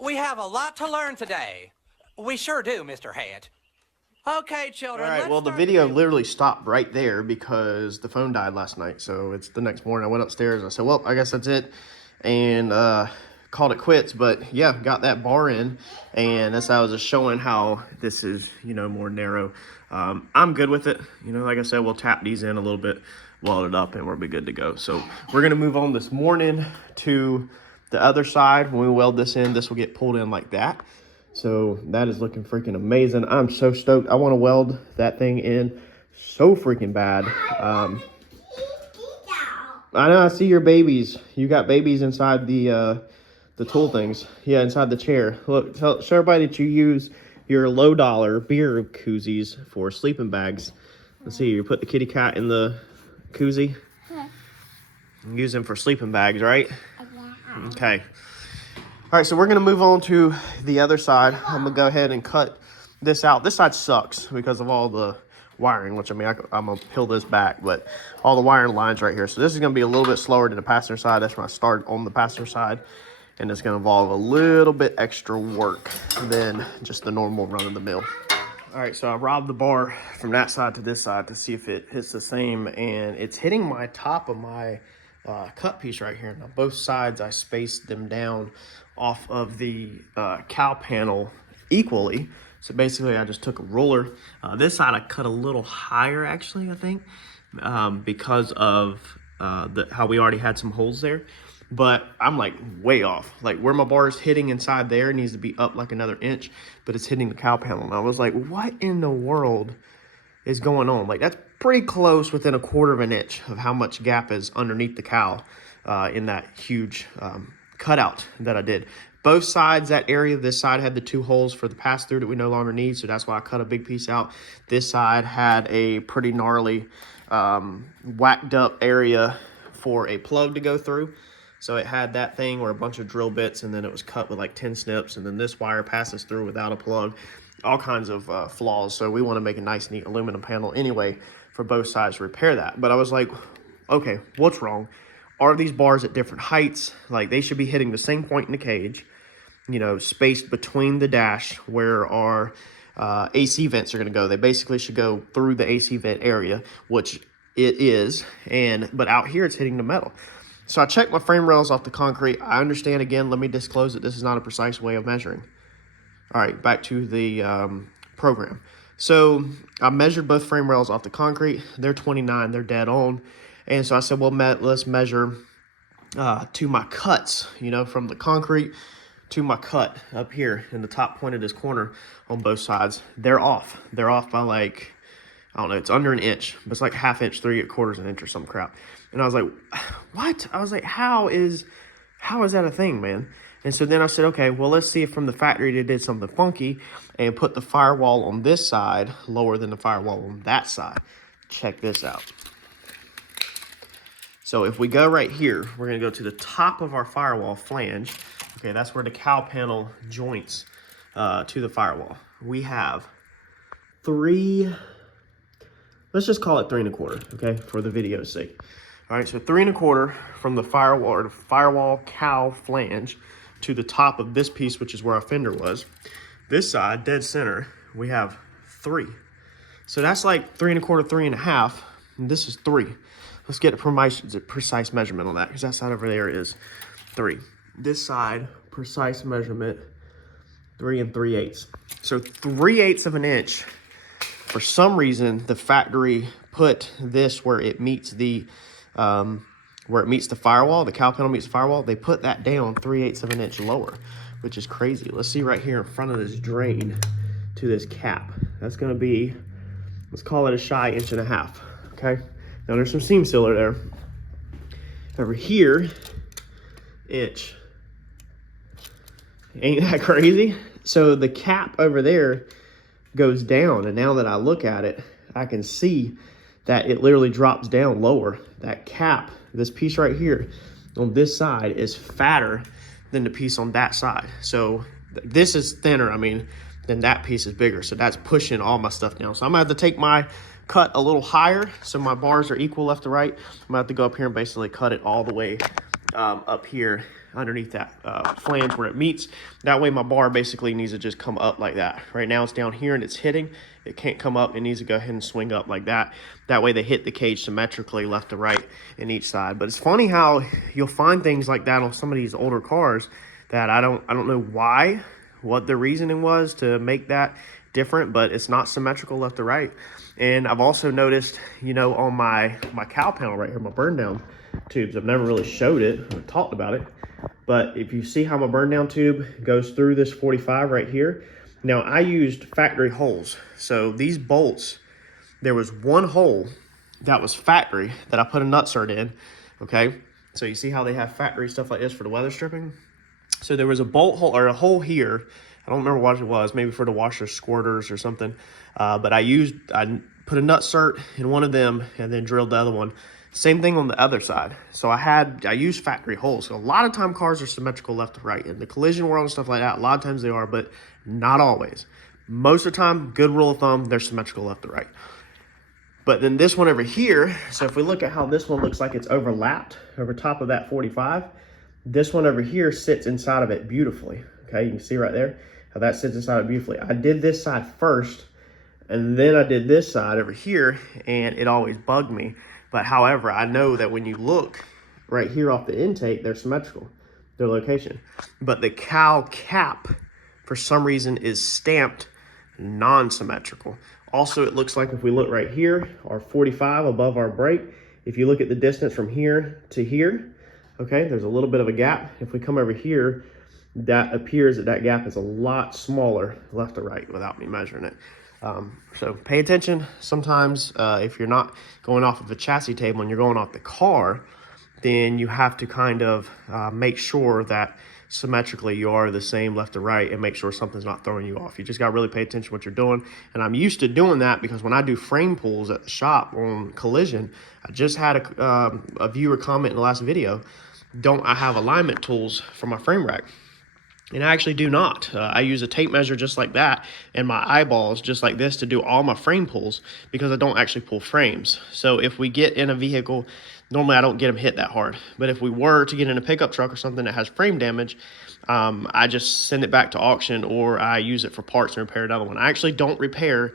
We have a lot to learn today. We sure do, Mr. Hayat. Okay, children. All right, well, the video literally stopped right there because the phone died last night. So it's the next morning. I went upstairs. I said, well, I guess that's it. And called it quits. But yeah, got that bar in. And that's how I was just showing how this is, you know, more narrow. I'm good with it. You know, like I said, we'll tap these in a little bit, weld it up, and we'll be good to go. So we're going to move on this morning to the other side. When we weld this in, this will get pulled in like that. So that is looking freaking amazing. I'm so stoked. I want to weld that thing in so freaking bad. I know, I see your babies. You got babies inside the tool things. Yeah, inside the chair. Look, show everybody that you use your low dollar beer koozies for sleeping bags. Let's see, you put the kitty cat in the koozie. Use them for sleeping bags, right? Okay. All right, so we're going to move on to the other side. I'm going to go ahead and cut this out. This side sucks because of all the wiring, which, I mean, I'm going to peel this back, but all the wiring lines right here. So this is going to be a little bit slower than the passenger side. That's when I start on the passenger side, and it's going to involve a little bit extra work than just the normal run-of-the-mill. All right, so I robbed the bar from that side to this side to see if it hits the same, and it's hitting my top of my cut piece right here. Now, both sides, I spaced them down off of the cowl panel equally. So basically, I just took a ruler. This side, I cut a little higher, actually, I think, because of how we already had some holes there. But I'm like way off. Like where my bar is hitting inside there needs to be up like another inch, but it's hitting the cowl panel. And I was like, what in the world is going on? Like that's pretty close within 1/4 of an inch of how much gap is underneath the cowl in that huge cutout that I did. Both sides, that area, this side had the 2 holes for the pass-through that we no longer need, so that's why I cut a big piece out. This side had a pretty gnarly whacked up area for a plug to go through. So it had that thing where a bunch of drill bits, and then it was cut with like 10 snips, and then this wire passes through without a plug. All kinds of flaws. So we want to make a nice, neat aluminum panel anyway for both sides to repair that. But I was like, okay, what's wrong? Are these bars at different heights? Like they should be hitting the same point in the cage, you know, spaced between the dash where our AC vents are going to go. They basically should go through the AC vent area, which it is. But out here, it's hitting the metal. So I checked my frame rails off the concrete. I understand, again, let me disclose that this is not a precise way of measuring. All right, back to the program. So I measured both frame rails off the concrete. They're 29, they're dead on. And so I said, well, let's measure to my cuts, you know, from the concrete to my cut up here in the top point of this corner on both sides. They're off. They're off by like, I don't know, it's under an inch, but it's like 1/2 inch, 3/4 an inch or some crap. And I was like, what? I was like, how is that a thing, man? And so then I said, okay, well, let's see if from the factory they did something funky and put the firewall on this side lower than the firewall on that side. Check this out. So if we go right here, we're going to go to the top of our firewall flange. Okay, that's where the cowl panel joints to the firewall. We have 3, let's just call it 3 1/4, okay, for the video's sake. All right, so 3 1/4 from the firewall, or the firewall cowl flange to the top of this piece, which is where our fender was. This side, dead center, we have 3. So that's like 3 1/4, 3 1/2, and this is 3. Let's get a precise measurement on that, because that side over there is 3. This side, precise measurement, 3 3/8. So 3/8 of an inch. For some reason, the factory put this where it meets the firewall, the cowl panel meets the firewall. They put that down 3/8 of an inch lower, which is crazy. Let's see right here in front of this drain to this cap. That's going to be, let's call it a shy 1.5 inches, okay? Now there's some seam sealer there. Over here, inch. Ain't that crazy? So the cap over there goes down, and now that I look at it, I can see that it literally drops down lower. That cap, this piece right here on this side, is fatter than the piece on that side. So this is thinner, I mean, than that piece is bigger. So that's pushing all my stuff down. So I'm gonna have to take my cut a little higher so my bars are equal left to right. I'm gonna have to go up here and basically cut it all the way up here underneath that flange where it meets. That way my bar basically needs to just come up like that. Right now it's down here and it's hitting. It can't come up. It needs to go ahead and swing up like that. That way they hit the cage symmetrically left to right in each side. But it's funny how you'll find things like that on some of these older cars that I don't know why, what the reasoning was to make that different, but it's not symmetrical left to right. And I've also noticed, you know, on my cow panel right here, my burn down tubes, I've never really showed it or talked about it, but if you see how my burn down tube goes through this 45 right here, now I used factory holes. So these bolts, there was one hole that was factory that I put a nutsert in, okay? So you see how they have factory stuff like this for the weather stripping? So there was a bolt hole, or a hole here. I don't remember what it was, maybe for the washer squirters or something. But I put a nutsert in one of them and then drilled the other one. Same thing on the other side. So I used factory holes. So a lot of time cars are symmetrical left to right. In the collision world and stuff like that, a lot of times they are, but not always. Most of the time, good rule of thumb, they're symmetrical left to right. But then this one over here, so if we look at how this one looks like it's overlapped over top of that 45, this one over here sits inside of it beautifully. Okay, you can see right there how that sits inside it beautifully. I did this side first, and then I did this side over here, and it always bugged me. But however, I know that when you look right here off the intake, they're symmetrical, their location. But the cow cap, for some reason, is stamped non-symmetrical. Also, it looks like if we look right here, our 45 above our brake, if you look at the distance from here to here, okay, there's a little bit of a gap. If we come over here, that appears that gap is a lot smaller left to right without me measuring it. So pay attention. Sometimes if you're not going off of a chassis table and you're going off the car, then you have to kind of make sure that symmetrically you are the same left to right and make sure something's not throwing you off. You just got to really pay attention to what you're doing. And I'm used to doing that because when I do frame pulls at the shop on collision, I just had a viewer comment in the last video, don't I have alignment tools for my frame rack? And I actually do not. I use a tape measure just like that and my eyeballs just like this to do all my frame pulls because I don't actually pull frames. So if we get in a vehicle, normally I don't get them hit that hard. But if we were to get in a pickup truck or something that has frame damage, I just send it back to auction or I use it for parts and repair another one. I actually don't repair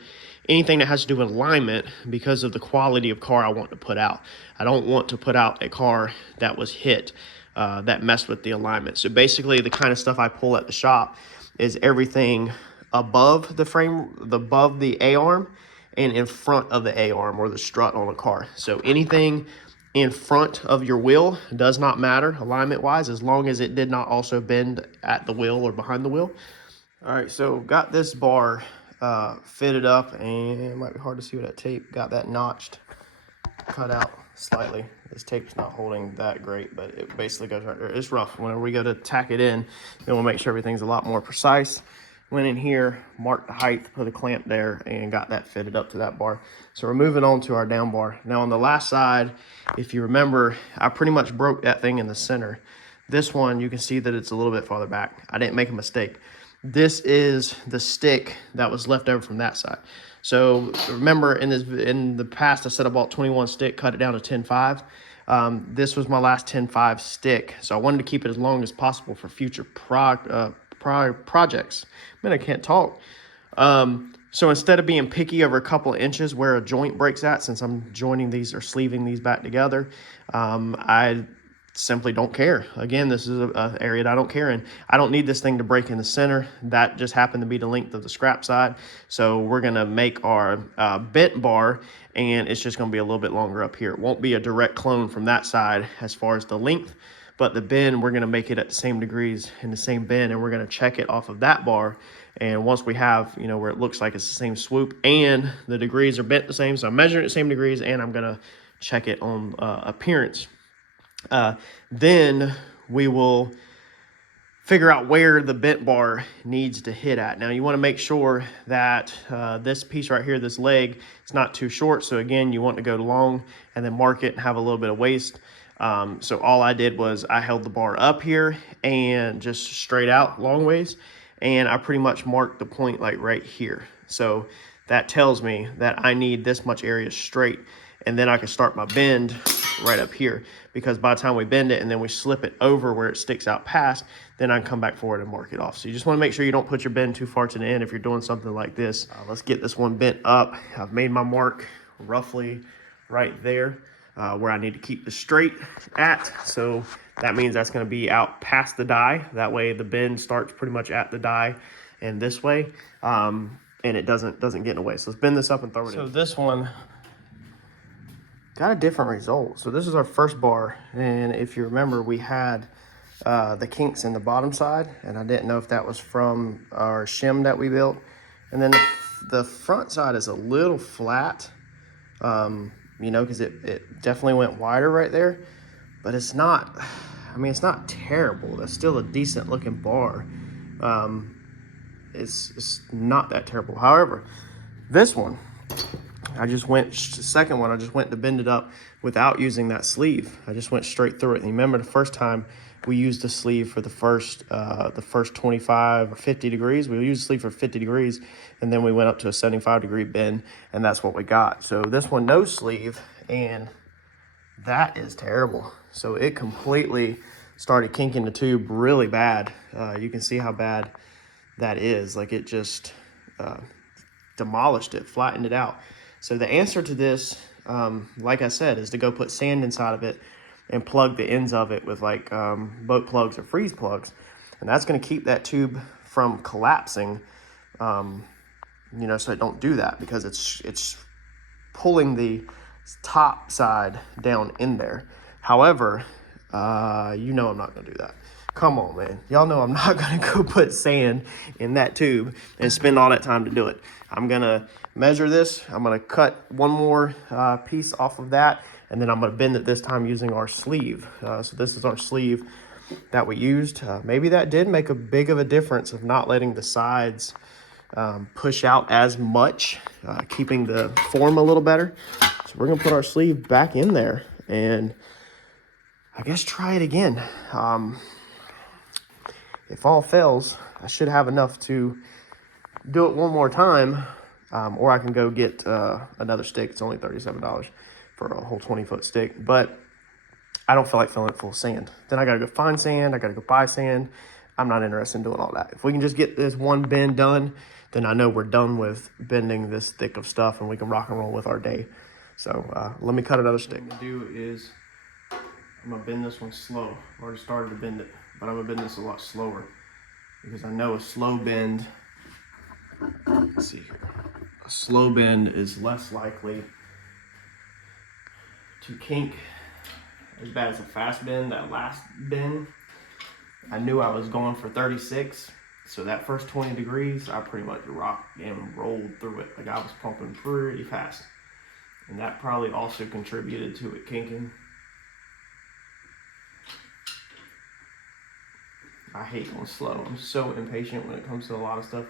anything that has to do with alignment because of the quality of car I want to put out. I don't want to put out a car that was hit that messed with the alignment. So basically the kind of stuff I pull at the shop is everything above the frame, above the A-arm and in front of the A-arm or the strut on a car. So anything in front of your wheel does not matter alignment wise as long as it did not also bend at the wheel or behind the wheel. All right, so got this bar fitted up, and it might be hard to see with that tape. Got that notched, cut out slightly. This tape's not holding that great, but it basically goes right there. It's rough. Whenever we go to tack it in, then we'll make sure everything's a lot more precise. Went in here, marked the height, put a clamp there, and got that fitted up to that bar. So we're moving on to our down bar. Now on the last side, if you remember, I pretty much broke that thing in the center. This one, you can see that it's a little bit farther back. I didn't make a mistake. This is the stick that was left over from that side. So remember in the past, I said I bought 21 stick, cut it down to 10.5. This was my last 10.5 stick. So I wanted to keep it as long as possible for future projects. Man, I can't talk. So instead of being picky over a couple of inches where a joint breaks at, since I'm joining these or sleeving these back together, I simply don't care. Again, this is an area that I don't care in. I don't need this thing to break in the center. That just happened to be the length of the scrap side. So we're going to make our bent bar, and it's just going to be a little bit longer up here. It won't be a direct clone from that side as far as the length, but the bend, we're going to make it at the same degrees in the same bend, and we're going to check it off of that bar. And once we have, you know, where it looks like it's the same swoop and the degrees are bent the same, so I'm measuring it the same degrees, and I'm going to check it on appearance. Then we will figure out where the bent bar needs to hit at. Now you want to make sure that this piece right here, this leg, is not too short. So again, you want to go long and then mark it and have a little bit of waist. So all I did was I held the bar up here and just straight out long ways. And I pretty much marked the point like right here. So that tells me that I need this much area straight. And then I can start my bend right up here, because by the time we bend it and then we slip it over where it sticks out past, then I can come back forward and mark it off. So you just want to make sure you don't put your bend too far to the end if you're doing something like this. Let's get this one bent up. I've made my mark roughly right there where I need to keep the straight at. So that means that's going to be out past the die. That way the bend starts pretty much at the die and this way, and it doesn't get in the way. So let's bend this up and throw it in. So this one got a different result. So this is our first bar, and if you remember, we had the kinks in the bottom side, and I didn't know if that was from our shim that we built. And then the front side is a little flat, you know, because it definitely went wider right there, but it's not, I mean, it's not terrible. That's still a decent looking bar. It's not that terrible. However, this one, I just went, the second one, I just went to bend it up without using that sleeve. I just went straight through it. And you remember the first time we used the sleeve for the first 25 or 50 degrees. We used the sleeve for 50 degrees, and then we went up to a 75-degree bend, and that's what we got. So this one, no sleeve, and that is terrible. So it completely started kinking the tube really bad. You can see how bad that is. Like, it just demolished it, flattened it out. So the answer to this, like I said, is to go put sand inside of it and plug the ends of it with like boat plugs or freeze plugs. And that's going to keep that tube from collapsing, you know, so it don't do that, because it's pulling the top side down in there. However, you know I'm not going to do that. Come on, man. Y'all know I'm not going to go put sand in that tube and spend all that time to do it. I'm going to measure this. I'm going to cut one more piece off of that, and then I'm going to bend it this time using our sleeve. So this is our sleeve that we used. Maybe that did make a big of a difference of not letting the sides push out as much, keeping the form a little better. So we're going to put our sleeve back in there and I guess try it again. If all fails, I should have enough to do it one more time, or I can go get another stick. It's only $37 for a whole 20-foot stick, but I don't feel like filling it full of sand. Then I gotta go find sand, I gotta go buy sand. I'm not interested in doing all that. If we can just get this one bend done, then I know we're done with bending this thick of stuff and we can rock and roll with our day. So let me cut another stick. What I'm gonna do is, I'm gonna bend this one slow. I already started to bend it, but I'm gonna bend this a lot slower, because I know a slow bend, let's see here, a slow bend is less likely to kink as bad as a fast bend. That last bend, I knew I was going for 36, so that first 20 degrees, I pretty much rocked and rolled through it. Like, I was pumping pretty fast, and that probably also contributed to it kinking. I hate going slow. I'm so impatient when it comes to a lot of stuff.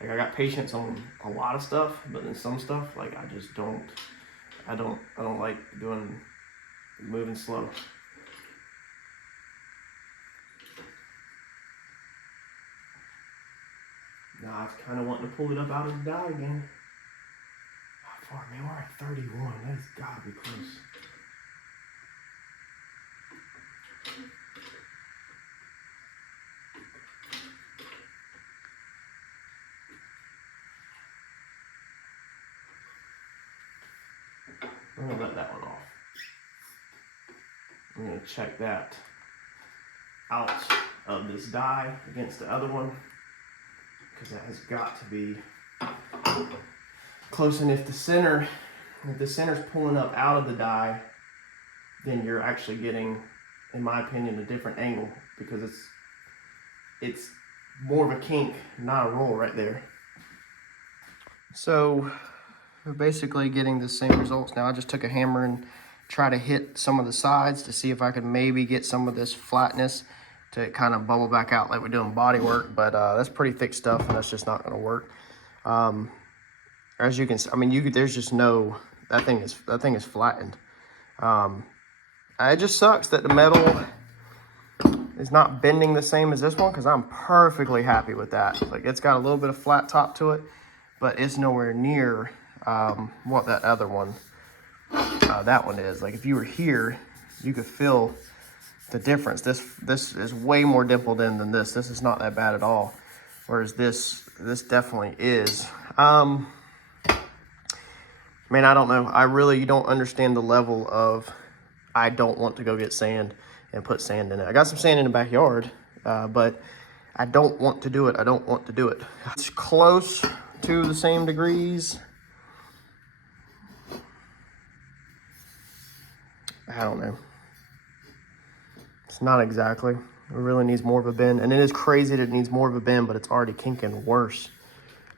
Like, I got patience on a lot of stuff, but then some stuff, like, I just don't. I don't like moving slow. Nah, I was kind of wanting to pull it up out of the die again. How far, man? We're at 31. That's gotta be close. I'm gonna let that one off. I'm gonna check that out of this die against the other one, because that has got to be close. And if the center's pulling up out of the die, then you're actually getting, in my opinion, a different angle, because it's more of a kink, not a roll right there. So we're basically getting the same results now. I just took a hammer and try to hit some of the sides to see if I could maybe get some of this flatness to kind of bubble back out like we're doing body work, but that's pretty thick stuff, and that's just not going to work. As you can see, I mean, there's just no, that thing is flattened. It just sucks that the metal is not bending the same as this one, because I'm perfectly happy with that. Like, it's got a little bit of flat top to it, but it's nowhere near what that other one that one is. Like if you were here, you could feel the difference. This is way more dimpled in than this. This is not that bad at all. Whereas this definitely is. Man, I don't know. I really don't understand the level of I don't want to go get sand and put sand in it. I got some sand in the backyard, but I don't want to do it. I don't want to do it. It's close to the same degrees. I don't know. It's not exactly. It really needs more of a bend. And it is crazy that it needs more of a bend, but it's already kinking worse.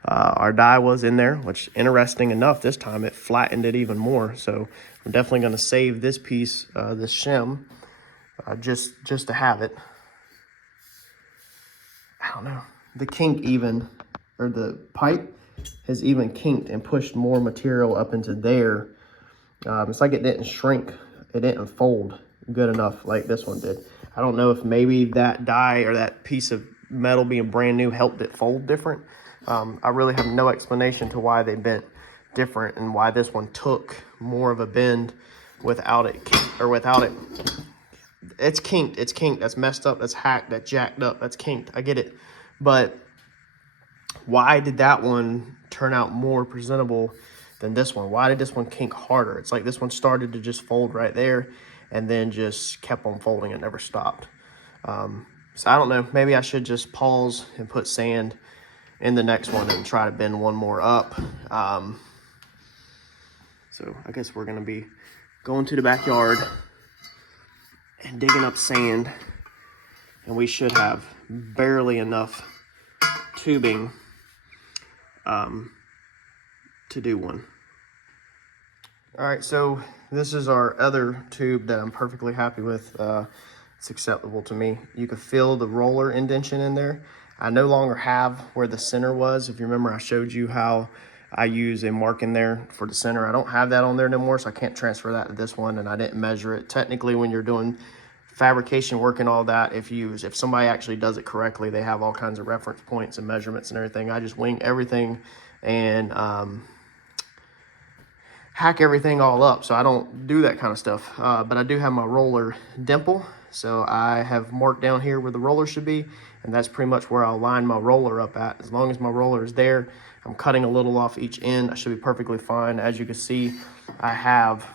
Our die was in there, which interesting enough, this time it flattened it even more. So I'm definitely going to save this piece, this shim, just to have it. I don't know. The kink even, or the pipe has even kinked and pushed more material up into there. It's like it didn't shrink. It didn't fold good enough like this one did. I don't know if maybe that die or that piece of metal being brand new helped it fold different. I really have no explanation to why they bent different and why this one took more of a bend without it, or without it. It's kinked. It's kinked. That's messed up. That's hacked. That's jacked up. That's kinked. I get it. But why did that one turn out more presentable than this one? Why did this one kink harder? It's like this one started to just fold right there and then just kept on folding. It never stopped. So I don't know. Maybe I should just pause and put sand in the next one and try to bend one more up. So I guess we're going to be going to the backyard and digging up sand. And we should have barely enough tubing to do one. All right, so this is our other tube that I'm perfectly happy with. It's acceptable to me. You can feel the roller indentation in there. I no longer have where the center was. If you remember, I showed you how I use a mark in there for the center. I don't have that on there no more, so I can't transfer that to this one, and I didn't measure it. Technically, when you're doing fabrication work and all that, if somebody actually does it correctly, they have all kinds of reference points and measurements and everything. I just wing everything and hack everything all up, so I don't do that kind of stuff. But I do have my roller dimple, so I have marked down here where the roller should be, and that's pretty much where I'll line my roller up at. As long as my roller is there, I'm cutting a little off each end. I should be perfectly fine. As you can see, I have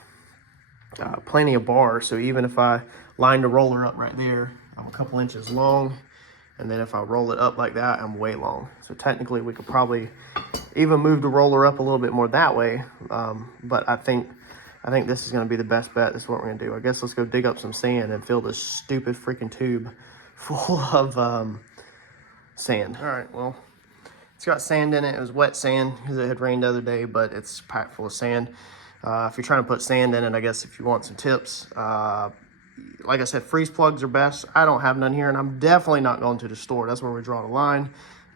plenty of bars, so even if I line the roller up right there, I'm a couple inches long, and then if I roll it up like that, I'm way long. So technically we could probably even move the roller up a little bit more that way, but I think this is going to be the best bet. This is what we're going to do. I guess let's go dig up some sand and fill this stupid freaking tube full of sand. All right, well, it's got sand in it. It was wet sand because it had rained the other day, but it's packed full of sand. If you're trying to put sand in it, I guess if you want some tips, like I said, freeze plugs are best. I don't have none here, and I'm definitely not going to the store. That's where we draw the line.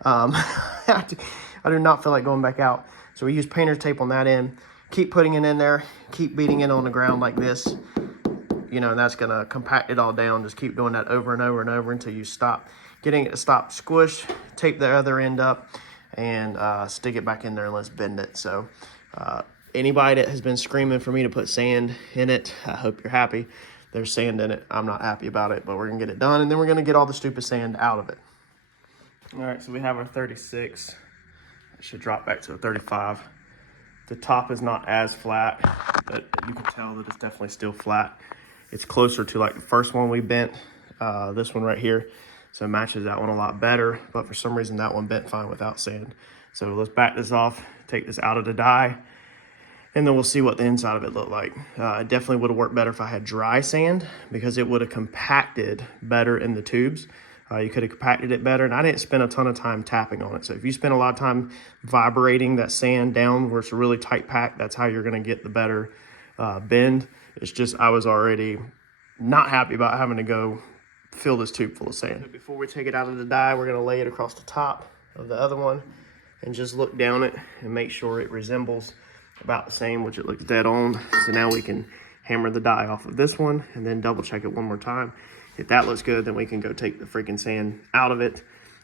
I do not feel like going back out. So we use painter's tape on that end. Keep putting it in there. Keep beating it on the ground like this. You know, and that's going to compact it all down. Just keep doing that over and over and over until you stop. Getting it to stop squish, tape the other end up, and stick it back in there and let's bend it. So anybody that has been screaming for me to put sand in it, I hope you're happy. There's sand in it. I'm not happy about it, but we're going to get it done, and then we're going to get all the stupid sand out of it. All right, so we have our 36. It should drop back to a 35. The top is not as flat, but you can tell that it's definitely still flat. It's closer to like the first one we bent, this one right here. So it matches that one a lot better, but for some reason that one bent fine without sand. So let's back this off, take this out of the die, and then we'll see what the inside of it looked like. It definitely would have worked better if I had dry sand because it would have compacted better in the tubes. You could have compacted it better, and I didn't spend a ton of time tapping on it. So if you spend a lot of time vibrating that sand down where it's a really tight pack, that's how you're gonna get the better bend. It's just I was already not happy about having to go fill this tube full of sand. Before we take it out of the die, we're gonna lay it across the top of the other one and just look down it and make sure it resembles about the same, which it looks dead on. So now we can hammer the die off of this one and then double check it one more time. If that looks good, then we can go take the freaking sand out of it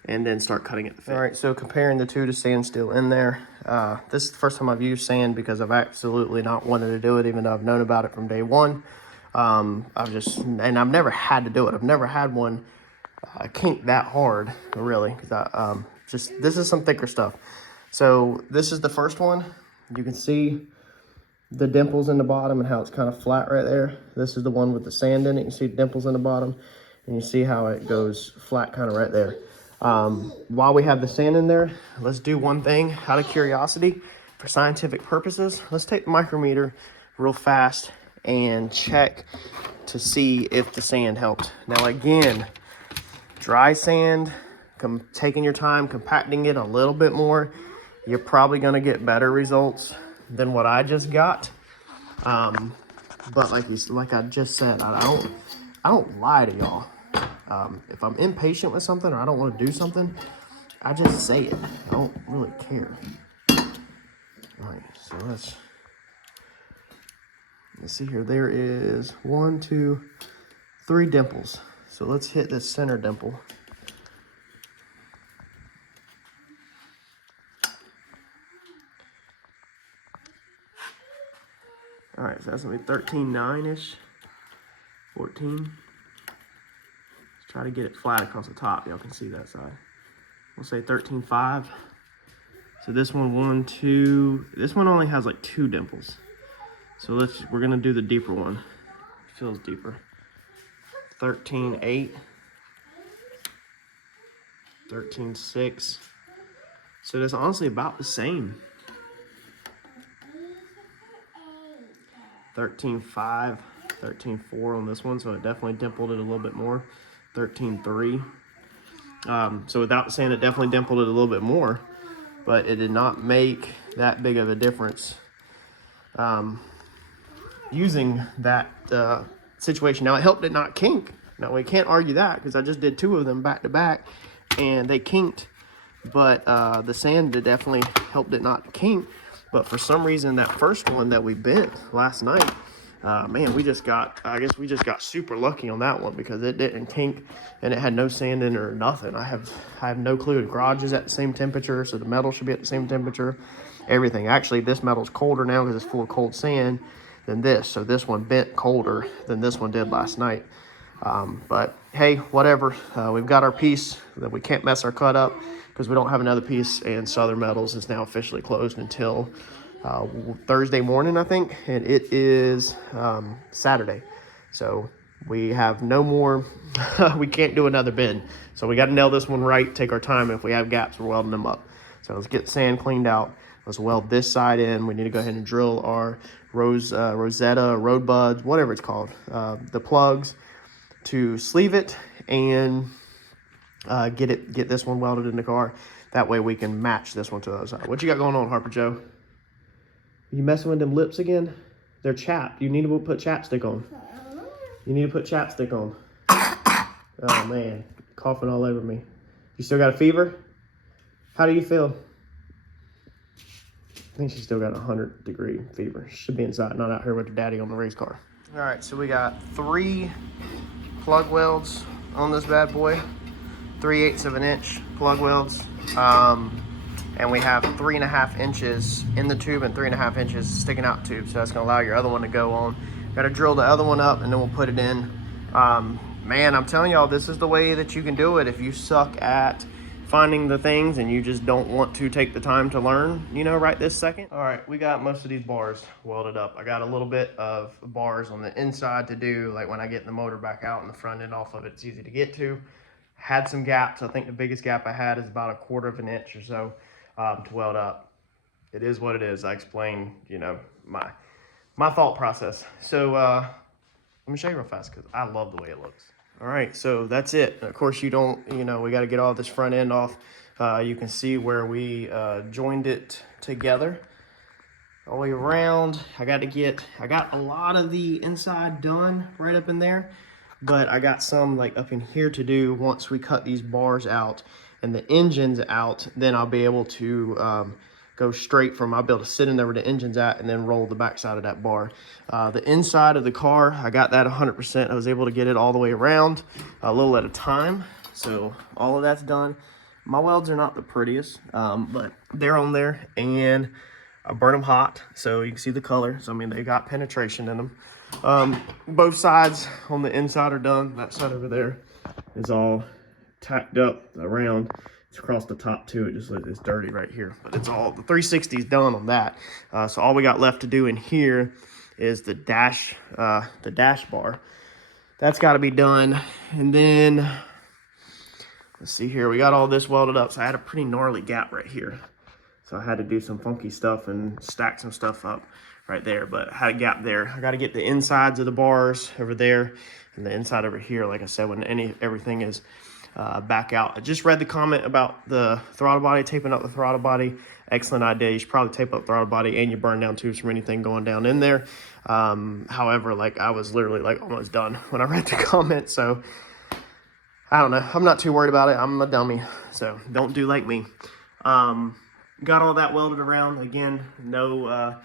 and then start cutting it to fit. All right, so comparing the two to sand still in there. This is the first time I've used sand because I've absolutely not wanted to do it, even though I've known about it from day one. I've never had to do it. I've never had one kink that hard, really, because this is some thicker stuff. So this is the first one. You can see the dimples in the bottom and how it's kind of flat right there. This is the one with the sand in it. You see dimples in the bottom, and you see how it goes flat kind of right there. While we have the sand in there, let's do one thing out of curiosity for scientific purposes. Let's take the micrometer real fast and check to see if the sand helped. Now again, dry sand, taking your time, compacting it a little bit more, you're probably gonna get better results than what I just got. But like I just said, I don't lie to y'all. If I'm impatient with something or I don't want to do something, I just say it. I don't really care. All right, so let's see here. There is 1, 2, 3 dimples. So let's hit this center dimple. All right, so that's gonna be 13.9-ish, 14. Try to get it flat across the top. Y'all can see that side. We'll say 13.5. So this one, 1, 2. This one only has like 2 dimples. So we're gonna do the deeper one. It feels deeper. 13.8. 13.6. So that's honestly about the same. 13.5, 13.4 on this one. So it definitely dimpled it a little bit more. 13.3. So without saying, it definitely dimpled it a little bit more, but it did not make that big of a difference using that situation. Now it helped it not kink. Now we can't argue that because I just did 2 of them back to back and they kinked, but the sand definitely helped it not kink. But for some reason, that first one that we bent last night, man, I guess we just got super lucky on that one because it didn't kink and it had no sand in it or nothing. I have no clue. The garage is at the same temperature, so the metal should be at the same temperature. Everything. Actually, this metal's colder now because it's full of cold sand than this. So this one bent colder than this one did last night. But hey, whatever. We've got our piece that we can't mess our cut up because we don't have another piece, and Southern Metals is now officially closed until Thursday morning, I think, and it is Saturday. So we have no more, we can't do another bend. So we got to nail this one right, take our time. If we have gaps, we're welding them up. So let's get sand cleaned out. Let's weld this side in. We need to go ahead and drill our Rosetta, road buds, whatever it's called, the plugs to sleeve it and get this one welded in the car. That way we can match this one to the other side. What you got going on, Harper Joe? You messing with them lips again? They're chapped. You need to put chapstick on. You need to put chapstick on. Oh man, coughing all over me. You still got a fever? How do you feel? I think she's still got a 100-degree fever. She should be inside, not out here with her daddy on the race car. All right, so we got 3 plug welds on this bad boy. 3/8 of an inch plug welds. And we have 3.5 inches in the tube and 3.5 inches sticking out the tube. So that's gonna allow your other one to go on. Gotta drill the other one up and then we'll put it in. Man, I'm telling y'all, this is the way that you can do it if you suck at finding the things and you just don't want to take the time to learn, you know, right this second. All right, we got most of these bars welded up. I got a little bit of bars on the inside to do, like when I get the motor back out and the front end off of it, it's easy to get to. Had some gaps. I think the biggest gap I had is about 1/4 of an inch or so to weld up. It is what it is. I explained, you know, my thought process. So let me show you real fast because I love the way it looks. All right, so that's it. Of course, we got to get all this front end off. You can see where we joined it together all the way around. I got a lot of the inside done right up in there, but I got some like up in here to do once we cut these bars out and the engine's out. Then I'll be able to go straight from, I'll be able to sit in there where the engine's at and then roll the backside of that bar. The inside of the car, I got that 100%. I was able to get it all the way around a little at a time. So all of that's done. My welds are not the prettiest, but they're on there, and I burn them hot, so you can see the color. So I mean, they got penetration in them. Both sides on the inside are done. That side over there is all tacked up around. It's across the top too. It just it's dirty right here, but it's all, the 360 is done on that. So all we got left to do in here is the dash bar. That's got to be done. And then let's see here, we got all this welded up. So I had a pretty gnarly gap right here, so I had to do some funky stuff and stack some stuff up right there, but I had a gap there. I got to get the insides of the bars over there and the inside over here, like I said, when everything is back out. I just read the comment about the throttle body, taping up the throttle body. Excellent idea. You should probably tape up throttle body and you burn down tubes from anything going down in there. However, like I was literally like almost done when I read the comment, so I don't know. I'm not too worried about it. I'm a dummy, so don't do like me. Got all that welded around. Again, no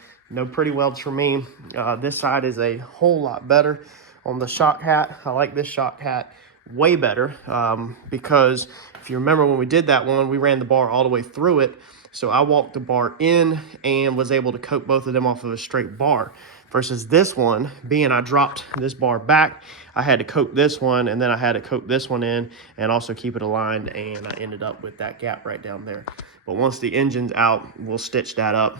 pretty welds for me. This side is a whole lot better on the shock hat. I like this shock hat way better because if you remember when we did that one, we ran the bar all the way through it. So I walked the bar in and was able to coat both of them off of a straight bar. Versus this one, being I dropped this bar back, I had to coat this one, and then I had to coat this one in and also keep it aligned, and I ended up with that gap right down there. But once the engine's out, we'll stitch that up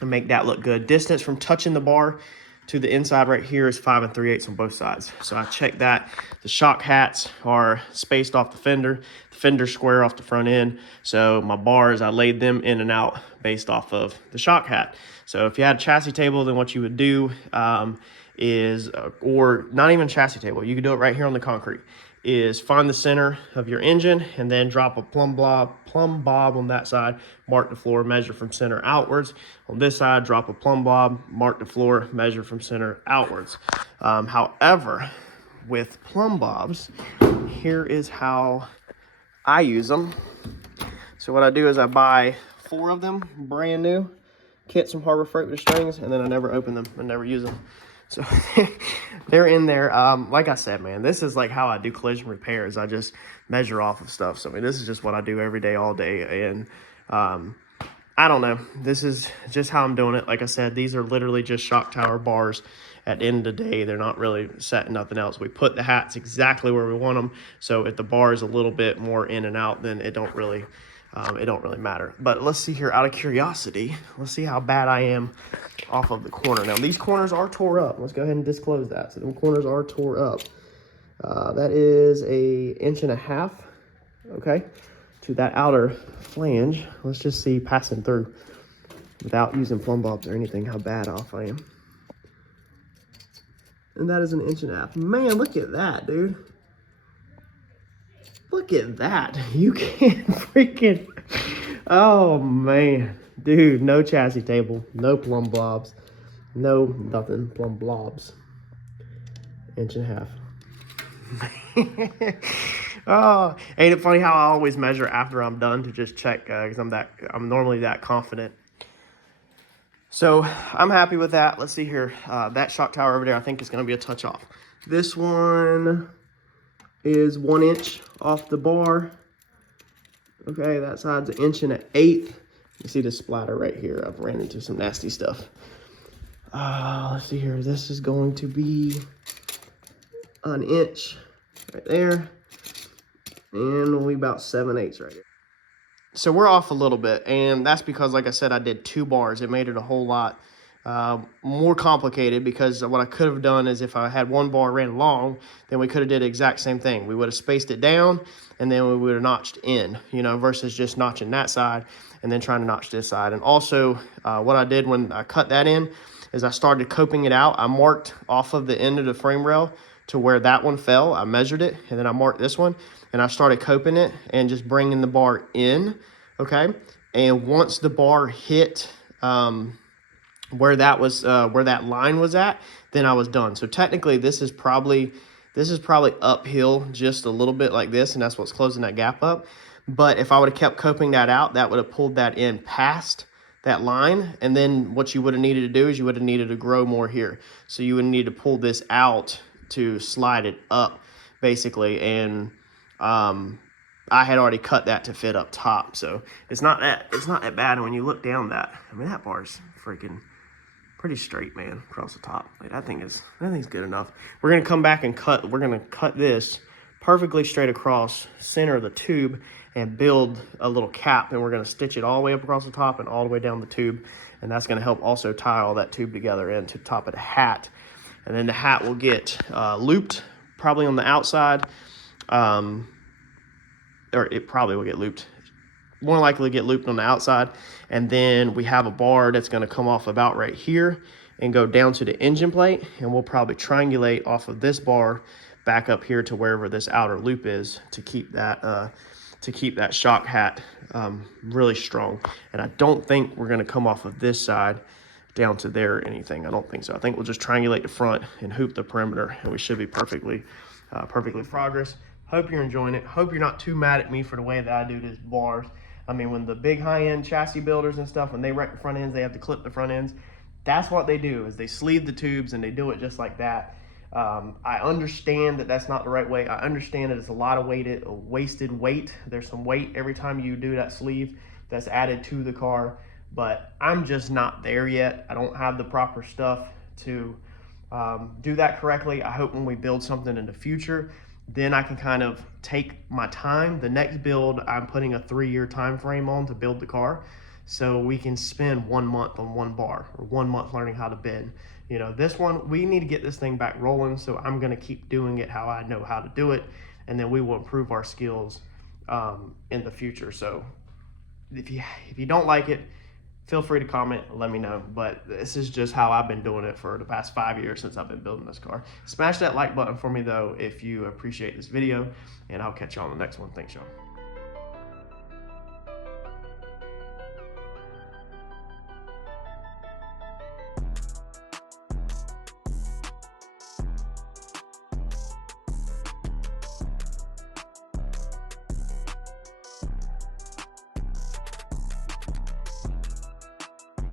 and make that look good. Distance from touching the bar to the inside right here is 5 3/8 on both sides. So I checked that. The shock hats are spaced off the fender's square off the front end. So my bars, I laid them in and out based off of the shock hat. So if you had a chassis table, then what you would do is, or not even chassis table, you could do it right here on the concrete, is find the center of your engine and then drop a plumb bob on that side, mark the floor, measure from center outwards. On this side, drop a plumb bob, mark the floor, measure from center outwards. However, with plumb bobs, here is how I use them. So what I do is I buy 4 of them, brand new, kit some Harbor Freight with the strings, and then I never open them and never use them. So they're in there. Like I said, man, this is like how I do collision repairs. I just measure off of stuff. So I mean, this is just what I do every day, all day. And I don't know. This is just how I'm doing it. Like I said, these are literally just shock tower bars. At the end of the day, they're not really set in nothing else. We put the hats exactly where we want them. So if the bar is a little bit more in and out, then it don't really matter. But let's see here, out of curiosity, let's see how bad I am off of the corner. Now these corners are tore up. Let's go ahead and disclose that. So the corners are tore up. That is a 1.5 inches, okay, to that outer flange. Let's just see, passing through without using plumb bobs or anything, how bad off I am. And that is an 1.5 inches. Man, look at that, dude. Look at that. You can't freaking... Oh, man. Dude, no chassis table. No plumb bobs. No nothing. Plumb blobs. 1.5 inches. Oh, ain't it funny how I always measure after I'm done to just check, because I'm normally that confident. So I'm happy with that. Let's see here. That shock tower over there, I think is going to be a touch off. This one is 1 inch off the bar. Okay, that side's 1 1/8. You see the splatter right here. I've ran into some nasty stuff. Let's see here. This is going to be 1 inch right there. And only about 7/8 right here. So we're off a little bit, and that's because, like I said, I did 2 bars. It made it a whole lot more complicated, because what I could have done is if I had 1 bar ran long, then we could have did the exact same thing. We would have spaced it down, and then we would have notched in, you know, versus just notching that side and then trying to notch this side. And also what I did when I cut that in is I started coping it out. I marked off of the end of the frame rail to where that one fell. I measured it, and then I marked this one, and I started coping it and just bringing the bar in, okay? And once the bar hit where that line was at, then I was done. So technically this is probably uphill just a little bit like this, and that's what's closing that gap up. But if I would have kept coping that out, that would have pulled that in past that line, and then what you would have needed to do is you would have needed to grow more here. So you would need to pull this out to slide it up, basically. And I had already cut that to fit up top, so it's not that bad. And when you look down that, I mean, that bar's freaking pretty straight, man, across the top. Like, that thing's good enough. We're gonna come back and cut. We're gonna cut this perfectly straight across center of the tube and build a little cap, and we're gonna stitch it all the way up across the top and all the way down the tube, and that's gonna help also tie all that tube together into the top of the hat. And then the hat will get looped probably on the outside. Or it probably will get looped, more likely get looped on the outside. And then we have a bar that's going to come off about right here and go down to the engine plate, and we'll probably triangulate off of this bar back up here to wherever this outer loop is to keep that shock hat really strong. And I don't think we're going to come off of this side down to there or anything. I don't think so. I think we'll just triangulate the front and hoop the perimeter, and we should be perfectly progress. Hope you're enjoying it. Hope you're not too mad at me for the way that I do these bars. I mean, when the big high-end chassis builders and stuff, when they wreck the front ends, they have to clip the front ends. That's what they do, is they sleeve the tubes and they do it just like that. I understand that that's not the right way. I understand that it's a lot of wasted weight. There's some weight every time you do that sleeve that's added to the car, but I'm just not there yet. I don't have the proper stuff to do that correctly. I hope when we build something in the future, then I can kind of take my time. The next build, I'm putting a 3-year time frame on to build the car, so we can spend 1 month on one bar or 1 month learning how to bend. You know, this one, we need to get this thing back rolling, so I'm gonna keep doing it how I know how to do it, and then we will improve our skills in the future. So if you don't like it, feel free to comment and let me know. But this is just how I've been doing it for the past 5 years since I've been building this car. Smash that like button for me, though, if you appreciate this video, and I'll catch you on the next one. Thanks, y'all.